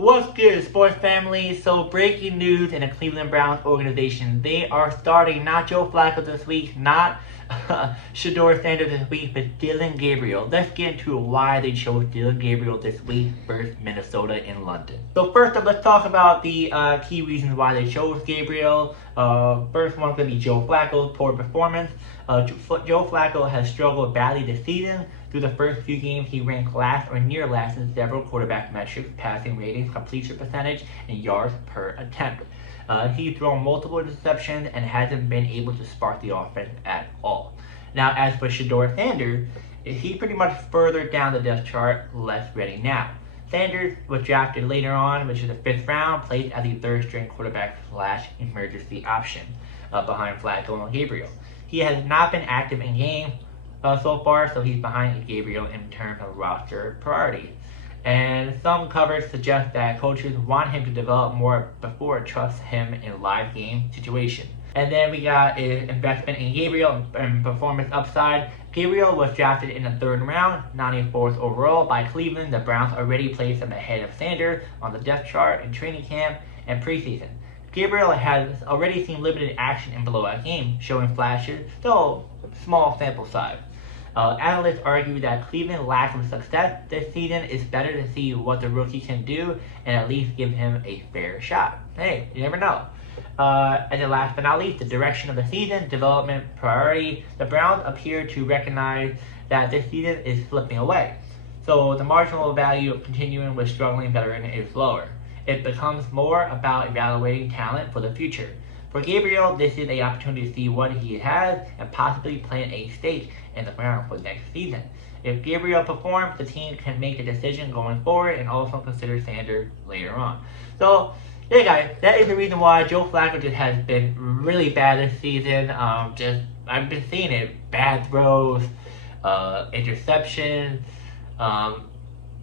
What's good, sports family? So breaking news in the Cleveland Browns organization. They are starting not Joe Flacco this week, not Shedeur Sanders this week, but Dillon Gabriel. Let's get into why they chose Dillon Gabriel this week versus Minnesota in London. So first up, let's talk about the key reasons why they chose Gabriel. First one's going to be Joe Flacco's poor performance. Joe Flacco has struggled badly this season. Through the first few games, he ranked last or near last in several quarterback metrics, passing ratings, completion percentage, and yards per attempt. He's thrown multiple interceptions and hasn't been able to spark the offense at all. Now, as for Shedeur Sanders, he's pretty much further down the depth chart, less ready now. Sanders was drafted later on, which is the 5th round, placed as the third-string quarterback / emergency option behind Flacco and Gabriel. He has not been active in game so far, so he's behind Gabriel in terms of roster priorities. And some coverage suggest that coaches want him to develop more before trust him in live game situations. And then we got an investment in Gabriel and performance upside. Gabriel was drafted in the 3rd round, 94th overall by Cleveland. The Browns already placed him ahead of Sanders on the depth chart in training camp and preseason. Gabriel has already seen limited action in blowout games, showing flashes, though small sample size. Analysts argue that Cleveland's lack of success this season is better to see what the rookie can do and at least give him a fair shot. Hey, you never know. And then last but not least, the direction of the season, development priority. The Browns appear to recognize that this season is slipping away. So the marginal value of continuing with struggling veteran is lower. It becomes more about evaluating talent for the future. For Gabriel, this is an opportunity to see what he has and possibly plant a stake in the ground for next season. If Gabriel performs, the team can make a decision going forward and also consider Sanders later on. So, yeah, guys, that is the reason why Joe Flacco just has been really bad this season. I've been seeing it: bad throws, interceptions.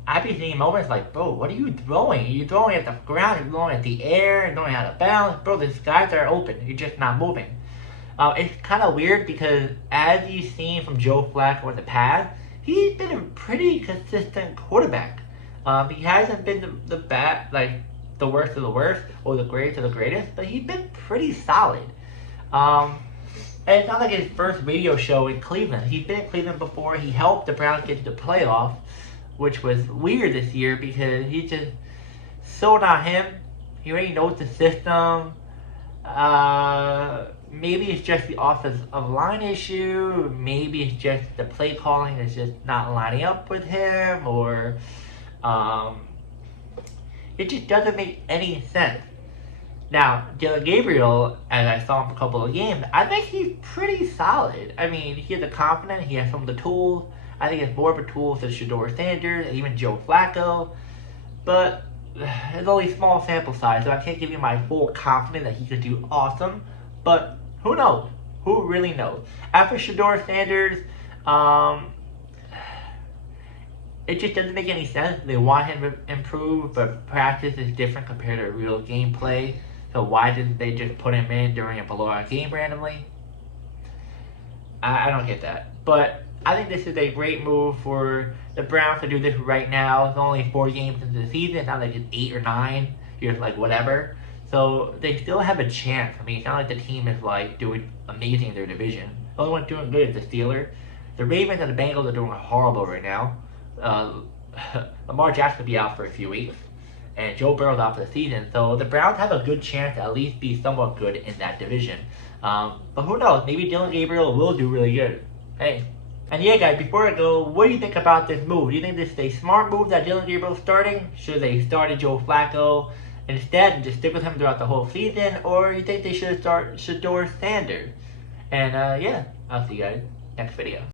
I've been seeing moments like, bro, what are you throwing? Are you throwing at the ground? You're throwing at the air? You're throwing out of bounds? Bro, these guys are open. You're just not moving. It's kind of weird because as you've seen from Joe Flacco in the past, he's been a pretty consistent quarterback. He hasn't been the worst of the worst or the greatest of the greatest, but he's been pretty solid. And it's not like his first radio show in Cleveland. He's been in Cleveland before. He helped the Browns get to the playoffs, which was weird this year because he's just so not him. He already knows the system. Maybe it's just the offensive line issue. Maybe it's just the play calling is just not lining up with him, or it just doesn't make any sense. Now, Dillon Gabriel, as I saw him a couple of games, I think he's pretty solid. I mean, he has the confidence, he has some of the tools. I think it's more of a tool than Shedeur Sanders and even Joe Flacco. But it's only small sample size, so I can't give you my full confidence that he could do awesome. But who knows? Who really knows? After Shedeur Sanders, it just doesn't make any sense. They want him to improve, but practice is different compared to real gameplay. So why didn't they just put him in during a blowout game randomly? I don't get that. But I think this is a great move for the Browns to do this right now. It's only 4 games into the season. It's not like it's 8 or 9. You're like, whatever. So they still have a chance. I mean, it's not like the team is like doing amazing in their division. The only one doing good is the Steelers. The Ravens and the Bengals are doing horrible right now. Lamar Jackson will be out for a few weeks. And Joe Burrow's out for the season. So the Browns have a good chance to at least be somewhat good in that division. But who knows? Maybe Dillon Gabriel will do really good. Hey. And yeah, guys, before I go, what do you think about this move? Do you think this is a smart move that Dillon Gabriel's starting? Should they start Joe Flacco instead and just stick with him throughout the whole season? Or you think they should start Shedeur Sanders? And yeah, I'll see you guys next video.